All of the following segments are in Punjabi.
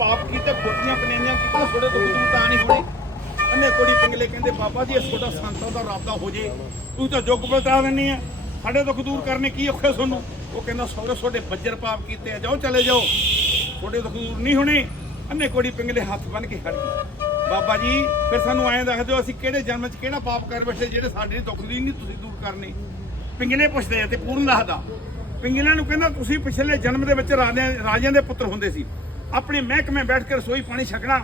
ਪਾਪ ਕੀਤੇ, ਖੋਟੀਆਂ ਪਨੇਈਆਂ ਕੀਤੀਆਂ ਥੋੜੇ ਦੁੱਖ ਦੂਰ ਤਾਂ ਨਹੀਂ ਹੋਣੀ। ਅੰਨੇ ਕੋੜੀ ਪਿੰਗਲੇ ਕਹਿੰਦੇ, ਬਾਬਾ ਜੀ ਇਹ ਤੁਹਾਡਾ ਸੰਤਾਂ ਦਾ ਰਾਬਤਾ ਹੋ ਜੇ। ਤੂੰ ਤਾਂ ਜੁਗ ਬਤਾ ਦਿੰਨੀ ਆ। ਸਾਡੇ ਦੁੱਖ ਦੂਰ ਕਰਨੇ ਕੀ ਔਖੇ ਤੁਹਾਨੂੰ? ਉਹ ਕਹਿੰਦਾ, ਸਹੁਰੇ, ਤੁਹਾਡੇ ਬੱਜਰ ਪਾਪ ਕੀਤੇ ਆ। ਜਾਓ, ਚਲੇ ਜਾਓ। ਤੁਹਾਡੇ ਦੁੱਖ ਦੂਰ ਨਹੀਂ ਹੋਣੇ। ਅੰਨੇ ਕੋੜੀ ਪਿੰਗਲੇ ਹੱਥ ਬੰਨ ਕੇ ਖੜ ਗਏ। ਬਾਬਾ ਜੀ, ਫਿਰ ਸਾਨੂੰ ਐਂ ਦੱਸ ਦਿਓ, ਅਸੀਂ ਕਿਹੜੇ ਜਨਮ 'ਚ ਕਿਹੜਾ ਪਾਪ ਕਰ ਬੈਠੇ ਜਿਹੜੇ ਸਾਡੇ ਦੁੱਖ ਦੀ ਨਹੀਂ ਤੁਸੀਂ ਦੂਰ ਕਰਨੇ। ਪਿੰਗਲੇ ਪੁੱਛਦੇ ਆ ਤੇ ਪੂਰਨ ਦੱਸਦਾ। ਪਿੰਗਲਿਆਂ ਨੂੰ ਕਹਿੰਦਾ, ਤੁਸੀਂ ਪਿਛਲੇ ਜਨਮ ਦੇ ਵਿੱਚ ਰਾਜਿਆਂ ਰਾਜਿਆਂ ਦੇ ਪੁੱਤਰ ਹੁੰਦੇ ਸੀ। ਆਪਣੇ ਮਹਿਕਮੇ ਬੈਠ ਕੇ ਰਸੋਈ ਪਾਣੀ ਛਕਣਾ,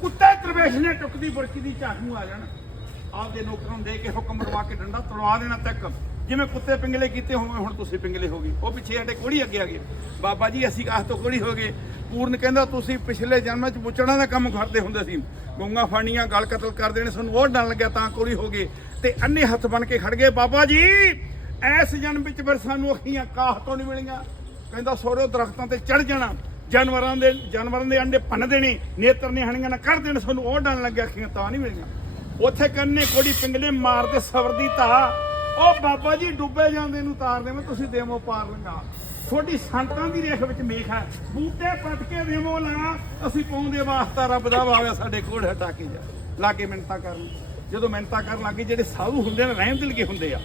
ਕੁੱਤੇ ਤਰਵੇਸ਼ ਨੇ ਟੁਕਦੀ ਬੁਰਕੀ ਦੀ ਝਾਕ ਨੂੰ ਆ ਜਾਣਾ। ਆਪਦੇ ਨੌਕਰਾਂ ਨੂੰ ਦੇ ਕੇ ਹੁਕਮ ਮਰਵਾ ਕੇ ਡੰਡਾ ਤੜਵਾ ਦੇਣਾ ਤੱਕ। ਜਿਵੇਂ ਕੁੱਤੇ ਪਿੰਗਲੇ ਕੀਤੇ ਹੋਵੇ ਹੁਣ ਤੁਸੀਂ ਪਿੰਗਲੇ ਹੋ ਗਏ। ਉਹ ਪਿੱਛੇ ਸਾਡੇ ਕੋੜੀ ਅੱਗੇ ਆ ਗਏ। ਬਾਬਾ ਜੀ, ਅਸੀਂ ਕਾਹ ਤੋਂ ਕੋੜੀ ਹੋ ਗਏ। ਪੂਰਨ ਕਹਿੰਦਾ, ਤੁਸੀਂ ਪਿਛਲੇ ਜਨਮਾਂ 'ਚ ਬੁੱਚੜਾਂ ਦਾ ਕੰਮ ਕਰਦੇ ਹੁੰਦੇ ਸੀ। ਗਊਆਂ ਫਾਣੀਆਂ ਗਲ ਕਤਲ ਕਰ ਦੇਣੇ, ਸਾਨੂੰ ਉਹ ਡਰ ਲੱਗਿਆ, ਤਾਂ ਕੋੜੀ ਹੋ ਗਏ। ਤੇ ਅੰਨੇ ਹੱਥ ਬਣ ਕੇ ਖੜ ਗਏ। ਬਾਬਾ ਜੀ ਐਸ ਜਨਮ ਵਿੱਚ ਫਿਰ ਸਾਨੂੰ ਅੱਖੀਆਂ ਕਾਹ ਤੋਂ ਨਹੀਂ ਮਿਲੀਆਂ? ਕਹਿੰਦਾ ਸੋਰੇ ਦਰਖਤਾਂ ਤੇ ਚੜ ਜਾਣਾ। ਜਾਨਵਰਾਂ ਦੇ ਜਾਨਵਰਾਂ ਦੇ ਅੰਡੇ ਭੰਨ ਦੇਣੇ ਨੇਤਰ ਨੇ ਹਣੀਆਂ, ਨਾ ਕਰ ਦੇਣ ਸਾਨੂੰ ਉਹ ਡਰ ਲੱਗਿਆ, ਅੱਖੀਆਂ ਤਾਂ ਨਹੀਂ ਮਿਲੀਆਂ। ਉੱਥੇ ਕੰਨੇ ਕੋੜੀ ਪਿੰਗਲੇ ਮਾਰਦੇ ਸਵਰ ਦੀ ਧਾ ਉਹ ਬਾਬਾ ਜੀ ਡੁੱਬੇ ਜਾਂਦੇ ਨੂੰ ਤਾਰ ਦੇਵੇਂ, ਤੁਸੀਂ ਦੇਵੋ ਪਾਰ ਲੰਗਾ ਤੁਹਾਡੀ ਸੰਤਾਂ ਦੀ ਰੇਖ ਵਿੱਚ ਮੇਖ ਹੈ। ਬੂਟੇ ਪੱਟ ਕੇ ਦੇਵੋ ਲਾ ਅਸੀਂ ਪਾਉਂਦੇ ਵਾਸਤਾ, ਰੱਬ ਦਾ ਵਾਵੇ ਸਾਡੇ ਕੋਲ ਹਟਾ ਕੇ ਜਾ। ਲਾਗੇ ਮਿੰਤਾ ਕਰਨ। ਜਦੋਂ ਮਿੰਤਾ ਕਰਨ ਲੱਗੇ ਜਿਹੜੇ ਸਾਧੂ ਹੁੰਦੇ ਨੇ ਰਹਿਮ ਦਿਲ ਕੇ ਹੁੰਦੇ ਆ।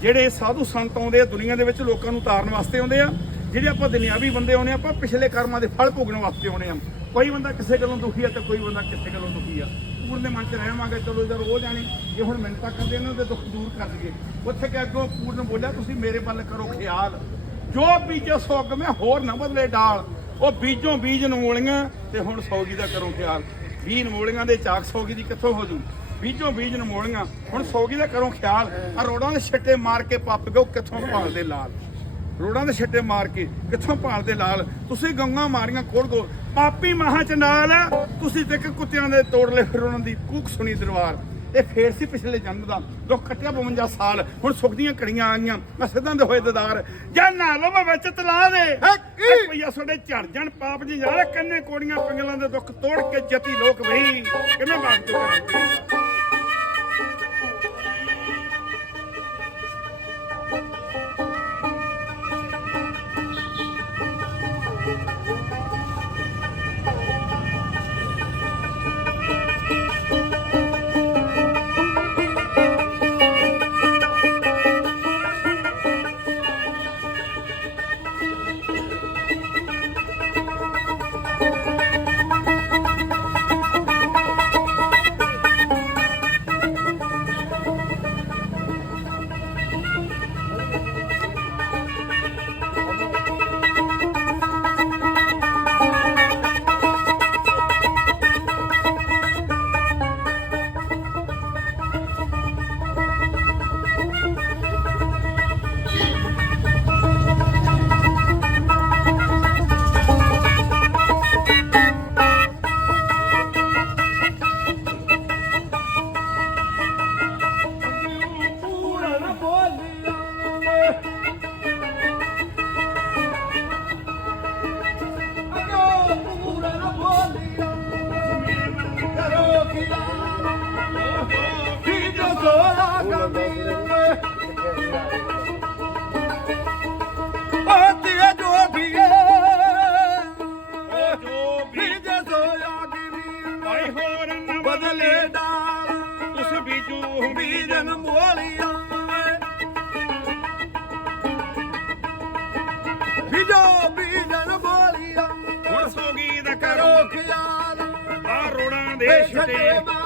ਜਿਹੜੇ ਸਾਧੂ ਸੰਤ ਆਉਂਦੇ ਆ, ਦੁਨੀਆ ਦੇ ਵਿੱਚ ਲੋਕਾਂ ਨੂੰ ਤਾਰਨ ਵਾਸਤੇ ਆਉਂਦੇ ਆ ਜਿਹੜੇ ਆਪਾਂ ਦੁਨਿਆਵੀ ਬੰਦੇ ਆਉਂਦੇ ਆ, ਆਪਾਂ ਪਿਛਲੇ ਕਰਮਾਂ ਦੇ ਫਲ ਭੋਗਣ ਵਾਸਤੇ ਆਉਂਦੇ ਆ। ਕੋਈ ਬੰਦਾ ਕਿਸੇ ਗੱਲੋਂ ਦੁਖੀ ਆ ਤੇ ਕੋਈ ਬੰਦਾ ਕਿਸੇ ਗੱਲੋਂ ਦੁਖੀ ਆ। ਪੂਰਨ ਦੇ ਮਨ 'ਚ ਰਹਿਵਾਂਗੇ ਚਲੋ ਜਦ ਉਹ ਜਾਣੇ, ਜੇ ਹੁਣ ਮਿੰਤਾ ਕਰਦੇ ਇਹਨਾਂ ਦੇ ਦੁੱਖ ਦੂਰ ਕਰ ਦਈਏ। ਉੱਥੇ ਕਿ ਅੱਗੋਂ ਪੂਰਨ ਬੋਲਿਆ, ਤੁਸੀਂ ਮੇਰੇ ਵੱਲ ਕਰੋ ਖਿਆਲ। ਜੋ ਬੀਜੋ ਸੁੱਗ, ਮੈਂ ਹੋਰ ਨਾ ਬਦਲੇ ਡਾਲ। ਉਹ ਬੀਜੋਂ ਬੀਜ ਨਮੋਲੀਆਂ ਤੇ ਹੁਣ ਸੌਗੀ ਦਾ ਕਰੋ ਖਿਆਲ। ਵੀਹ ਨਮੋਲੀਆਂ ਦੇ ਚਾਕ ਸੌਗੀ ਦੀ ਕਿੱਥੋਂ ਹੋ ਜੂ? ਬੀਜੋਂ ਬੀਜ ਨਮੋਲੀਆਂ, ਹੁਣ ਸੌਗੀ ਦਾ ਕਰੋ ਖਿਆਲ। ਆ ਰੋੜਾਂ ਦੇ ਛੱਟੇ ਮਾਰ ਕੇ ਪੱਪ ਗਓ ਕਿੱਥੋਂ ਭਾਲਦੇ ਲਾਲ? ਰੋੜਾਂ ਦੇ ਛੱਟੇ ਮਾਰ ਕੇ ਕਿੱਥੋਂ ਭਾਲਦੇ ਲਾਲ? ਤੁਸੀਂ ਗੰਗਾ ਮਾਰੀਆਂ ਖੋਲ ਗੋ ਪਾਪੀ ਮਹਾ ਚੰਡਾਲ ਤੁਸੀਂ ਤੇ ਇੱਕ ਕੁੱਤਿਆਂ ਦੇ ਤੋੜ ਲੈ ਫਿਰ ਉਹਨਾਂ ਦੀ ਕੂਕ ਸੁਣੀ ਦਰਬਾਰ। ਇਹ ਫੇਰ ਸੀ ਪਿਛਲੇ ਜਨਮ ਦਾ ਦੁੱਖ ਕੱਟਿਆ 52 ਸਾਲ। ਹੁਣ ਸੁੱਖ ਦੀਆਂ ਕੜੀਆਂ ਆਈਆਂ ਮੈਂ ਸਿੱਧਾਂ ਦੇ ਹੋਏ ਦਦਾਰ। ਜਾਂ ਨਾ ਲੋ ਮੈਂ ਵਿੱਚ ਤਲਾ ਦੇ। ਪਈਆ ਤੁਹਾਡੇ ਝੜ ਜਾਣ ਪਾਪ ਜੀ ਯਾਰ ਕੰਨੇ ਕੋੜੀਆਂ ਪਿੰਗਲਾਂ ਦੇ ਦੁੱਖ ਤੋੜ ਕੇ ਜਤੀ ਲੋਕ ਭਈ ਕਿਵੇਂ ਬਾਤ ਕਰਾਂ ਬਦਲੇ ਡਾਲ ਤੁਸੀਂ ਬੀਜੂ ਬੀਜਨ ਮੋਲੀਆਂ ਬੀਜੋ ਬੀਜਨ ਰੋੜਾਂ ਦੇ ਛੱਡੇ ਛੱਟੇ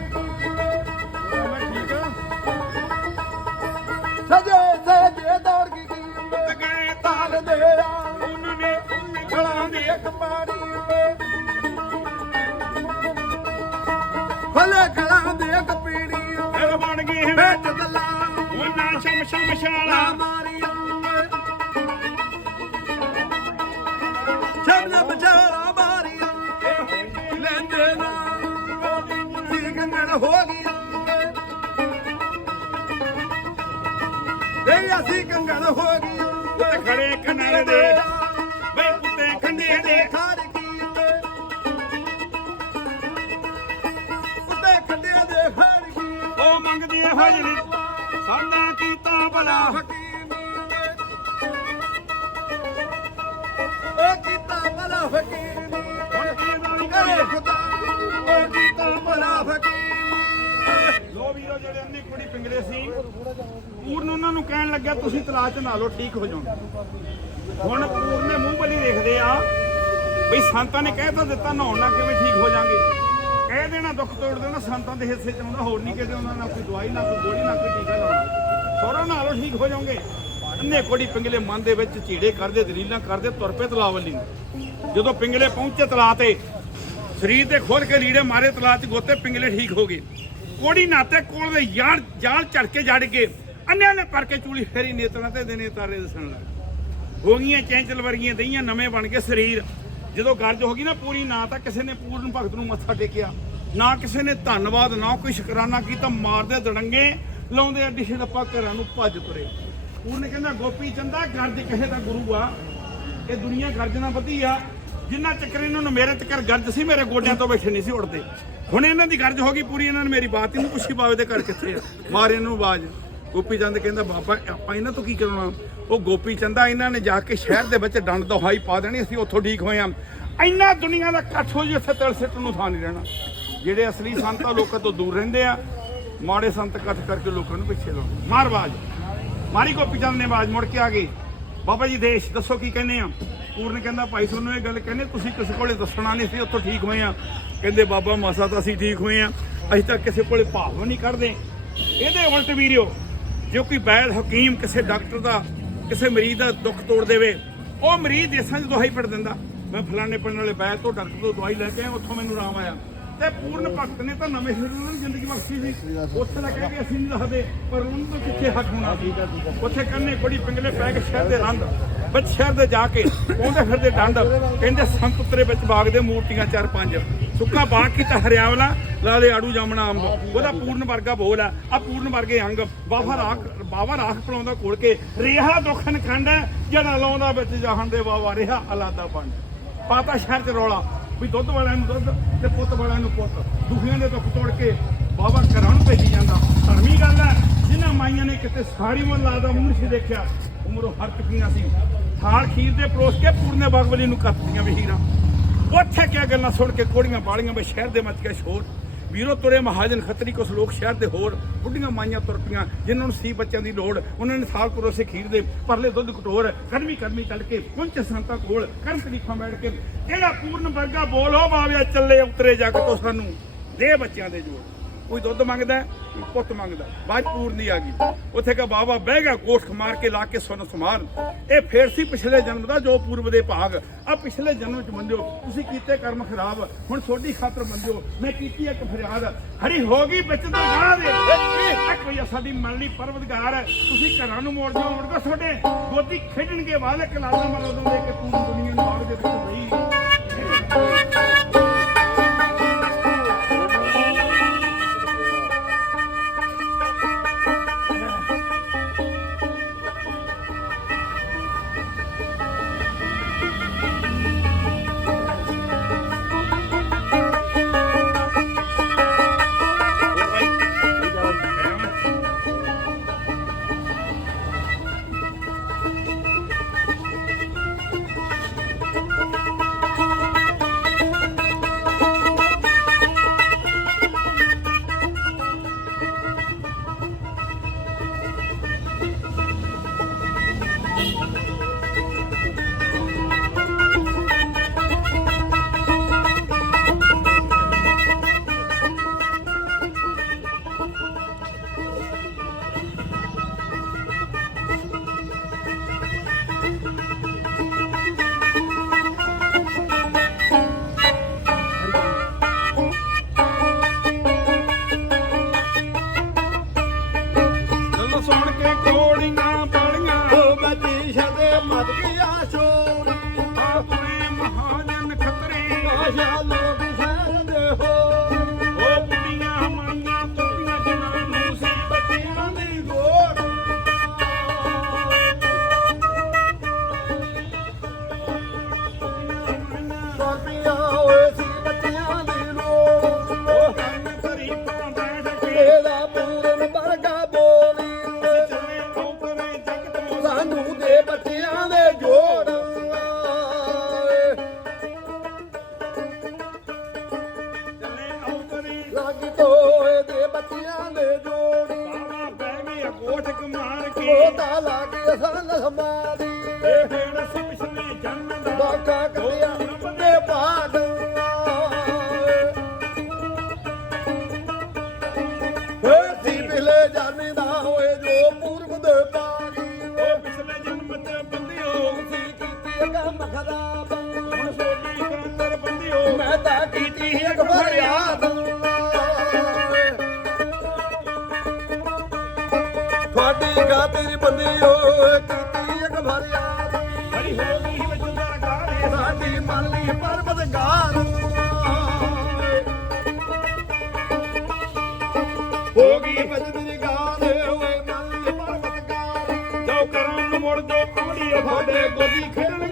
ਉਹਨਾਂ ਸ਼ਮ ਸ਼ਮ ਨਾ ਸ਼ਾਲਾ। ਮਾਰੀ ਸ਼ਬਦ ਬਚਾਰਾ ਮਾਰੀ ਲੈਂਦੇ ਨਾ। ਕੀ ਗੰਗਣ ਹੋ ਗਈ ਦੇ ਅਸੀਂ ਕੰਗਣ ਹੋ ਗਈ ਤੇ ਖੜੇ ਕਿਨਾਰੇ ਦੇ। ਵੇ ਕੁੱਤੇ ਖੰਡੇ ਦੇ। ਖਾਰ ਕੀਤੇ ਉੱਤੇ ਖੰਡੇ ਦੇ ਖਾਰ ਕੀਤੇ ਉਹ ਮੰਗਦੀ ਹੈ ਹਾਜ਼ਰੀ ਕੀਤਾ ਭਲਾ ਉਹ ਕੀਤਾ ਭਲਾ ਫਕੀਰ। ਨੀ ਹੁਣ ਕੀ ਨਾਲ ਏ ਖੁਦਾ। ਉਹ ਕੀਤਾ ਭਲਾ ਫਕੀਰ। ਲੋ ਵੀਰੋ, ਜਿਹੜੇ ਅੰਨੀ ਕੁੜੀ ਪਿੰਗਲੇ ਸੀ, ਪੂਰਨ ਉਹਨਾਂ ਨੂੰ ਕਹਿਣ ਲੱਗਿਆ, ਤੁਸੀਂ ਤਲਾਕ ਚ ਨਾ ਲਓ, ਠੀਕ ਹੋ ਜਾਓਗੇ। ਹੁਣ ਪੂਰਨ ਨੇ ਮੂੰਹ ਬਲੀ ਦੇਖਦੇ ਆ, ਬਈ ਸੰਤਾਂ ਨੇ ਕਹਿ ਤਾਂ ਦਿੱਤਾ, ਨਹਾਉਣ ਨਾਲ ਕਿਵੇਂ ਠੀਕ ਹੋ ਜਾਾਂਗੇ? ਕਹਿ ਦੇਣਾ ਦੁੱਖ ਤੋੜ ਦੇਣਾ, ਸੰਤਾਂ ਦੇ ਹਿੱਸੇ ਚ ਆਉਂਦਾ, ਹੋਰ ਨਹੀਂ ਕਿਤੇ ਉਹਨਾਂ ਨਾਲ ਕੋਈ ਦਵਾਈ ਨਾ, ਕੋਈ ਗੋਲੀ ਨਾ, ਕੋਈ ਟੀਕਾ ਲਾਉਣਾ। ਸੋਰਾ ਨਾਲ ਠੀਕ ਹੋ ਜਾਓਗੇ। ਅੰਨੇ ਕੋੜੀ ਪਿੰਗਲੇ ਮਨ ਦੇ ਵਿੱਚ ਝੀੜੇ ਕਰਦੇ, ਦਲੀਲਾਂ ਕਰਦੇ, ਤੁਰ ਪਏ ਤਲਾਅ ਵੱਲੀ ਜਦੋਂ ਪਿੰਗਲੇ ਪਹੁੰਚੇ ਤਲਾਅ ਤੇ, ਸਰੀਰ ਤੇ ਖੋਲ ਕੇ ਲੀੜੇ ਮਾਰੇ ਤਲਾਅ 'ਚ, ਗੋਤੇ ਪਿੰਗਲੇ ਠੀਕ ਹੋ ਗਏ। ਕੋੜੀ ਨਾਤੇ ਕੋਲ ਦੇ ਯਾਰ ਜਾਲ ਝੜ ਕੇ ਜੜ ਕੇ ਅੰਨਿਆਂ ਨੇ ਪਰ ਕੇ ਚੂਲੀ ਫੇਰੀ ਨੇਤਰਾਂ ਤੇ ਦਿਨੇ ਤਾਰੇ ਦਿਸਣ ਲੱਗ ਹੋ ਗਈਆਂ ਚੈਂਚਲ ਵਰਗੀਆਂ ਦਈਆਂ ਨਵੇਂ ਬਣ ਕੇ ਸਰੀਰ। ਜਦੋਂ ਗਰਜ ਹੋ ਗਈ ਨਾ ਪੂਰੀ, ਨਾ ਤਾਂ ਕਿਸੇ ਨੇ ਪੂਰਨ ਭਗਤ ਨੂੰ ਮੱਥਾ ਟੇਕਿਆ, ਨਾ ਕਿਸੇ ਨੇ ਧੰਨਵਾਦ, ਨਾ ਕੋਈ ਸ਼ੁਕਰਾਨਾ ਕੀਤਾ, ਮਾਰਦੇ ਦੜੰਗੇ ਲਾਉਂਦੇ ਆ ਅੱਡੀ ਆਪਾਂ ਘਰਾਂ ਨੂੰ ਭੱਜ ਤੁਰੇ। ਉਹਨੇ ਕਹਿੰਦਾ, ਗੋਪੀ ਚੰਦਾ ਗਰਜ ਕਿਸੇ ਦਾ ਗੁਰੂ ਆ। ਇਹ ਦੁਨੀਆ ਨਾਲ ਵਧੀ ਆ। ਜਿੰਨਾ ਚੱਕਰ ਇਹਨਾਂ ਨੂੰ ਮੇਰੇ ਚੱਕਰ ਗਰਜ ਸੀ, ਮੇਰੇ ਗੋਡਿਆਂ ਤੋਂ ਬੈਠੇ ਨਹੀਂ ਸੀ ਉੱਡਦੇ। ਹੁਣ ਇਹਨਾਂ ਦੀ ਗਰਜ ਹੋ ਗਈ ਪੂਰੀ, ਇਹਨਾਂ ਨੇ ਮੇਰੀ ਬਾਤ ਹੀ ਨਹੀਂ ਪੁੱਛੀ ਬਾਵੇ ਦੇ ਘਰ ਕਿੱਥੇ ਆ? ਮਾਰ ਇਹਨੂੰ ਆਵਾਜ਼। ਗੋਪੀ ਚੰਦ ਕਹਿੰਦਾ, ਬਾਬਾ, ਆਪਾਂ ਇਹਨਾਂ ਤੋਂ ਕੀ ਕਰਾਉਣਾ? ਉਹ ਗੋਪੀ ਚੰਦਾ ਇਹਨਾਂ ਨੇ ਜਾ ਕੇ ਸ਼ਹਿਰ ਦੇ ਵਿੱਚ ਡੰਡ ਦਹਾਈ ਪਾ ਦੇਣੀ, ਅਸੀਂ ਉੱਥੋਂ ਠੀਕ ਹੋਏ ਆ। ਇੰਨਾ ਦੁਨੀਆ ਦਾ ਇਕੱਠ ਹੋ ਜੀ, ਉੱਥੇ ਤਲ ਸਿੱਟ ਨੂੰ ਥਾਂ ਨਹੀਂ ਰਹਿਣਾ। ਜਿਹੜੇ ਅਸਲੀ ਸੰਤ ਆ, ਲੋਕਾਂ ਤੋਂ ਦੂਰ ਰਹਿੰਦੇ ਆ। ਮਾੜੇ ਸੰਤ ਇਕੱਠ ਕਰਕੇ ਲੋਕਾਂ ਨੂੰ ਪਿੱਛੇ ਲਾਉਂਦੇ ਮਾਰ ਆਵਾਜ਼ ਮਾਰੀ ਗੋਪੀ ਚੰਦ ਨੇ ਆਵਾਜ਼ ਮੁੜ ਕੇ ਆ ਗਈ। ਬਾਬਾ ਜੀ, ਦੇਸ਼, ਦੱਸੋ ਕੀ ਕਹਿੰਦੇ ਆ? ਪੂਰਨ ਕਹਿੰਦਾ, ਭਾਈ, ਤੁਹਾਨੂੰ ਇਹ ਗੱਲ ਕਹਿੰਦੇ, ਤੁਸੀਂ ਕਿਸੇ ਕੋਲੇ ਦੱਸਣਾ ਨਹੀਂ ਸੀ, ਉੱਥੋਂ ਠੀਕ ਹੋਏ ਆ। ਕਹਿੰਦੇ, ਬਾਬਾ, ਮਾਸਾ ਤਾਂ ਅਸੀਂ ਠੀਕ ਹੋਏ ਆ। ਅਸੀਂ ਤਾਂ ਕਿਸੇ ਕੋਲੇ ਭਾਵ ਨਹੀਂ ਕਰਦੇ। ਇਹਦੇ ਉਲਟ ਵੀਰਿਓ, ਜੋ ਕੋਈ ਬੈਦ ਹਕੀਮ ਕਿਸੇ ਡਾਕਟਰ ਦਾ, ਕਿਸੇ ਮਰੀਜ਼ ਦਾ ਦੁੱਖ ਤੋੜ ਦੇਵੇ, ਉਹ ਮਰੀਜ਼ ਦੇਸਾਂ 'ਚ ਦਵਾਈ ਪੜ ਦਿੰਦਾ। ਮੈਂ ਫਲਾਣੇ ਪਿੰਡ ਵਾਲੇ ਬੈਦ ਤੋਂ ਡਾਕਟਰ ਤੋਂ ਦਵਾਈ ਲੈ ਕੇ ਆਇਆ, ਉੱਥੋਂ ਮੈਨੂੰ ਆਰਾਮ ਆਇਆ। ਤੇ ਪੂਰਨ ਭਗਤ ਨੇ ਤਾਂ ਨਵੇਂ ਸਿਰ ਨੂੰ ਜ਼ਿੰਦਗੀ ਬਖਸ਼ੀ ਸੀ। ਉੱਥੇ ਤਾਂ ਕਹਿ ਅਸੀਂ ਨਹੀਂ ਦੱਸਦੇ ਪਰ ਉਹਨਾਂ ਤੋਂ ਕਿੱਥੇ ਹੱਕ ਹੋਣਾ ਸੀ। ਉੱਥੇ ਕੰਨੇ ਬੜੀ ਪਿੰਗਲੇ ਪੈ ਕੇ ਸ਼ਹਿਰ ਦੇ ਰੰਦ ਵਿੱਚ ਸ਼ਹਿਰ ਦੇ ਜਾ ਕੇ ਉਹਦੇ ਫਿਰਦੇ ਡੰਡ, ਕਹਿੰਦੇ ਸੰਤ ਉਤਰੇ ਵਿੱਚ ਬਾਗ ਦੇ ਮੂਰਤੀਆਂ ਚਾਰ ਪੰਜ। ਸੁੱਕਾ ਬਾਗ ਕੀਤਾ ਹਰਿਆਵਲਾ ਲਾਲੇ ਆੜੂ ਜਾਮਣਾ ਅੰਬ। ਉਹਦਾ ਪੂਰਨ ਵਰਗਾ ਬੋਲ ਆ ਆ ਪੂਰਨ ਵਰਗੇ ਅੰਗ। ਬਾਬਾ ਰਾਖ ਬਾਬਾ ਰਾਖ ਪਲਾਉਂਦਾ ਕੋਲ ਕੇ, ਰੇਹਾ ਦੁਖਨ ਖੰਡ, ਜਿਹੜਾ ਲਾਉਂਦਾ ਵਿੱਚ ਜਾਹਣ ਦੇ ਬਾਬਾ ਰੇਹਾ ਅਲਾਦਾ ਪੰਡ। ਪਾਤਾ ਸ਼ਹਿਰ ਚ ਰੌਲਾ। ਵੀ ਦੁੱਧ ਵਾਲਿਆਂ ਨੂੰ ਦੁੱਧ ਤੇ ਪੁੱਤ ਵਾਲਿਆਂ ਨੂੰ ਪੁੱਤ। ਦੁਖੀਆਂ ਦੇ ਦੁੱਖ ਤੋੜ ਕੇ ਬਾਬਾ ਘਰਾਂ ਨੂੰ ਭੇਜੀ ਜਾਂਦਾ। ਧਰਮੀ ਗੱਲ ਹੈ, ਜਿਨ੍ਹਾਂ ਮਾਈਆਂ ਨੇ ਕਿਤੇ ਸਾਰੀ ਉਮਰ ਲਾਦਾ ਉਮਰ ਸੀ ਦੇਖਿਆ, ਉਮਰੋਂ ਹਰ ਚੁੱਕੀਆਂ ਸੀ। ਥਾਲ ਖੀਰ ਦੇ ਪਰੋਸ ਕੇ ਪੂਰਨੇ ਬਾਗਵਲੀ ਨੂੰ ਕੱਤੀਆਂ ਵਹੀਰਾਂ ਉੱਥੇ ਕਿਆ ਗੱਲਾਂ ਸੁਣ ਕੇ ਕੋੜੀਆਂ ਬਾਲੀਆਂ ਵਿੱਚ ਸ਼ਹਿਰ ਦੇ ਮੱਚ ਗਿਆ ਸ਼ੋਰ। ਵੀਰੋ ਤੁਰੇ ਮਹਾਜਨ ਖੱਤਰੀ ਕੁਛ ਲੋਕ ਸ਼ਹਿਰ ਦੇ ਹੋਰ ਬੁੱਢੀਆਂ ਮਾਈਆਂ ਤੁਰ ਪਈਆਂ ਜਿਨ੍ਹਾਂ ਨੂੰ ਸੀ ਬੱਚਿਆਂ ਦੀ ਲੋੜ, ਉਹਨਾਂ ਨੇ ਸਾਲ ਪਰੋਸੇ ਖੀਰ ਦੇ ਪਰਲੇ ਦੁੱਧ ਕਟੋਰ ਕੜਮੀ ਕੜਮੀ ਚੱਲ ਕੇ ਪਹੁੰਚੇ ਸੰਤਾਂ ਕੋਲ ਕਰਨ ਤਰੀਫਾਂ ਬੈਠ ਕੇ, ਜਿਹੜਾ ਪੂਰਨ ਵਰਗਾ ਬੋਲੋ ਬਾਵਿਆ ਚੱਲੇ ਉਤਰੇ ਜੱਗ ਤੋਂ ਸਾਨੂੰ, ਦੇ ਬੱਚਿਆਂ ਦੇ ਜੋੜ। ਕੋਈ ਦੁੱਧ ਮੰਗਦਾ, ਕੋਈ ਪੁੱਤ ਮੰਗਦਾ। ਹੈ। ਬਾਅਦ ਪੂਰਨੀ ਆ ਗਈ। ਉੱਥੇ ਕਾ ਬਾਬਾ, ਬਹਿ ਗਿਆ ਕੋਠ ਮਾਰ ਕੇ ਲਾ ਕੇ ਸੁਨ ਸਮਾਨ ਇਹ ਫੇਰ ਸੀ ਪਿਛਲੇ ਜਨਮ ਦਾ ਜੋ ਪੂਰਬ ਦੇ ਭਾਗ। ਆ ਪਿਛਲੇ ਜਨਮ ਚ ਮੰਨਿਓ, ਤੁਸੀਂ ਕੀਤੇ ਕਰਮ ਖਰਾਬ। ਹੁਣ ਤੁਹਾਡੀ ਖਾਤਰ ਮੰਨਿਓ, ਮੈਂ ਕੀਤੀ ਇੱਕ ਫਰਿਆਦ। ਹਰੀ ਹੋ ਗਈ, ਵਿੱਚ ਦਰਗਾਹ ਦੇ ਕੋਈ ਸਾਡੀ ਮੰਨਲੀ ਪਰਵਤਗਾਰ ਹੈ ਤੁਸੀਂ ਘਰਾਂ ਨੂੰ ਮੋੜ ਦਿਓ ਮੁੜ ਕੇ ਤੁਹਾਡੇ। ਗੋਦੀ ਖੇਡਣਗੇ ਵਾਲੇ ਕਲਾਲਾਂ ਮਰੋਂ ਦੇ ਕਿ ਪੂਰੀ ਦੁਨੀਆ ਨੂੰ ਬਾਗ ਦੇ ਵਿੱਚ ਰਹੀ ਲੱਗ ਦੇ ਬੱਚਿਆਂ ਦੇ ਜੋੜ। ਬਾਬਾ ਬਹਿ ਗਿਆ ਕੋਠਕ ਮਾਰ ਕੇ ਉਹ ਤਾਂ ਲੱਗ ਅਸਲ ਸਮਾਦੀ ਇਹ ਫੇਰ ਅਸੀਂ ਪਿਛਲੇ ਦਾ ਬਾਕਾ ਕੱਟਿਆ ਦੇ ਪਾਟ ਹੋਏ। ਹੁਣ ਸੋਡੀ ਕੰਦਰ ਬੰਦਿਓ ਮੈਂ ਤਾਂ ਕੀਤੀ ਇੱਕ ਫਰਿਆਦ ਤੁਹਾਡੀ ਹੋ ਗਈ। ਬਜਦੀ ਗਾਰ ਹੋਏ ਮਾਲੀ ਪਰਬਤ ਗਾਰ ਜੋ ਕਰਾਂ ਨੂੰ ਮੁੜ ਕੁੜੀ ਤੁਹਾਡੇ। ਗੋਦੀ ਖੇਡਣ